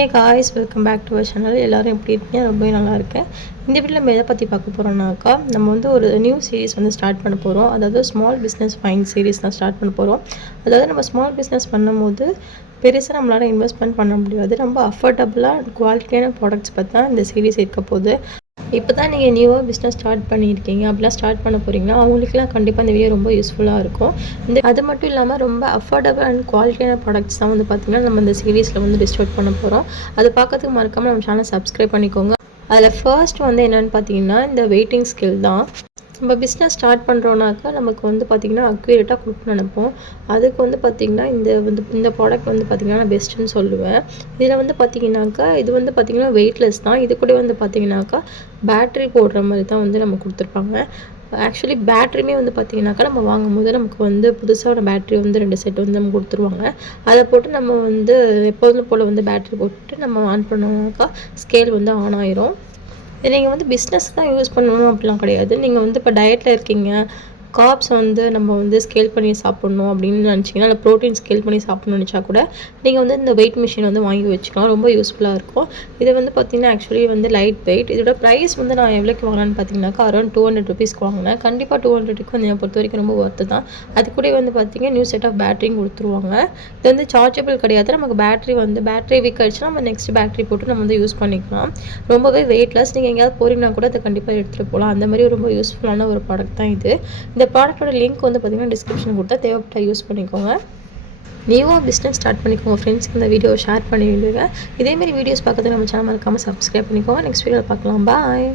Hey guys, welcome back to our channel. எல்லோரும் எப்படி இருக்கீங்க? ரொம்பவே நல்லா இருக்கேன். இந்த வீட்டில் நம்ம எதை பற்றி பார்க்க போகிறோம்னாக்கா, நம்ம வந்து ஒரு நியூ சீரீஸ் வந்து ஸ்டார்ட் பண்ண போகிறோம். அதாவது ஸ்மால் பிஸ்னஸ் ஃபைன் சீரீஸ் தான் ஸ்டார்ட் பண்ண போகிறோம். அதாவது நம்ம ஸ்மால் பிஸ்னஸ் பண்ணும்போது பெருசாக நம்மளால் இன்வெஸ்ட்மெண்ட் பண்ண முடியாது. ரொம்ப அஃபோர்டபுளாக குவாலிட்டியான ப்ராடக்ட்ஸ் பற்றி தான் இந்த சீரீஸ் இருக்க போகுது. இப்போ தான் நீங்கள் நியூவாக பிஸ்னஸ் ஸ்டார்ட் பண்ணியிருக்கீங்க, அப்படிலாம் ஸ்டார்ட் பண்ண போகிறீங்கன்னா அவங்களுக்குலாம் கண்டிப்பாக இந்த வீடியோ ரொம்ப யூஸ்ஃபுல்லாக இருக்கும். அது மட்டும் இல்லாமல் ரொம்ப அஃபோர்டபுள் அண்ட் குவாலிட்டியான ப்ராடக்ட்ஸ் தான் வந்து பார்த்திங்கன்னா நம்ம இந்த சீரீஸில் வந்து டிஸ்ட்ரிபியூட் பண்ண போகிறோம். அது பார்க்கறதுக்கு மறக்காமல் நம்ம சேனல் சப்ஸ்கிரைப் பண்ணிக்கோங்க. அதில் ஃபர்ஸ்ட் வந்து என்னென்னு பார்த்தீங்கன்னா இந்த வெயிட்டிங் ஸ்கில் தான். நம்ம பிஸ்னஸ் ஸ்டார்ட் பண்ணுறோன்னாக்கா நமக்கு வந்து பார்த்திங்கன்னா அக்யூரேட்டாக கொடுக்கணும்னு நினைப்போம். அதுக்கு வந்து பார்த்திங்கன்னா இந்த ப்ராடக்ட் வந்து பார்த்திங்கன்னா நான் பெஸ்ட்டுன்னு சொல்லுவேன். இதில் வந்து பார்த்திங்கனாக்கா இது வந்து பார்த்திங்கன்னா வெயிட்லெஸ் தான். இது கூட வந்து பார்த்திங்கனாக்கா பேட்ரி போடுற மாதிரி தான் வந்து நம்ம கொடுத்துருப்பாங்க. ஆக்சுவலி பேட்ரியுமே வந்து பார்த்திங்கனாக்கா நம்ம வாங்கும்போது நமக்கு வந்து புதுசாக ஒரு பேட்ரி வந்து 2 செட் வந்து நம்ம கொடுத்துருவாங்க. அதை போட்டு நம்ம வந்து எப்போதும் போல் வந்து பேட்ரி போட்டு நம்ம ஆன் பண்ணோம்னாக்கா ஸ்கேல் வந்து ஆன் ஆயிரும். இதை நீங்கள் வந்து பிஸ்னஸ் தான் யூஸ் பண்ணணும் அப்படிலாம் கிடையாது. நீங்கள் வந்து இப்போ டயட்டில் இருக்கீங்க, கார்ப்ஸ் வந்து நம்ம வந்து ஸ்கேல் பண்ணி சாப்பிட்ணும் அப்படின்னு நினச்சிங்கன்னா, இல்லை ப்ரோட்டீன் ஸ்கேல் பண்ணி சாப்பிட்ணுன்னு நினச்சா கூட நீங்கள் வந்து இந்த வெயிட் மிஷின் வந்து வாங்கி வச்சுக்கலாம். ரொம்ப யூஸ்ஃபுல்லாக இருக்கும். இதை வந்து பார்த்திங்கன்னா ஆக்சுவலி வந்து லைட் வெயிட். இதோட ப்ரைஸ் வந்து நான் எவ்வளோக்கு வாங்கினேன்னு பார்த்தீங்கன்னாக்கா அரௌண்ட் 200 ருபீஸ்க்கு வாங்கினேன். கண்டிப்பாக 200க்கு வந்து என்னை பொறுத்த வரைக்கும் ரொம்ப ஒர்த்து தான். அது கூட வந்து பார்த்திங்கன்னா நியூ செட் ஆஃப் பேட்டரியும் கொடுத்துருவாங்க. இது வந்து சார்ஜபிள் கிடையாது. நமக்கு பேட்டரி வீக் ஆகிடுச்சுன்னா நம்ம நெக்ஸ்ட் பேட்டரி போட்டு நம்ம வந்து யூஸ் பண்ணிக்கலாம். ரொம்பவே வெயிட்லெஸ். நீங்கள் எங்கேயாவது போகிறீங்கன்னா கூட அதை கண்டிப்பாக எடுத்துகிட்டு போகலாம். அந்த மாதிரி ரொம்ப யூஸ்ஃபுல்லான ஒரு ப்ராடக்ட் தான் இது. இந்த ப்ராடக்ட்டோட லிங்க் வந்து பார்த்திங்கன்னா டிஸ்கிரிப்ஷன் கொடுத்தா தேவைப்பட்டால் யூஸ் பண்ணிக்கோங்க. நியூவாக பிஸ்னஸ் ஸ்டார்ட் பண்ணிக்கோங்க. ஃப்ரெண்ட்ஸ்க்கு இந்த வீடியோ ஷேர் பண்ணி விடுங்க. இதேமாரி வீடியோஸ் பார்க்கறதுக்கு நம்ம சேனல் மறக்காமல் சப்ஸ்கிரைப் பண்ணிக்கோங்க. நெக்ஸ்ட் வீடியோவில் பார்க்கலாம். பாய்.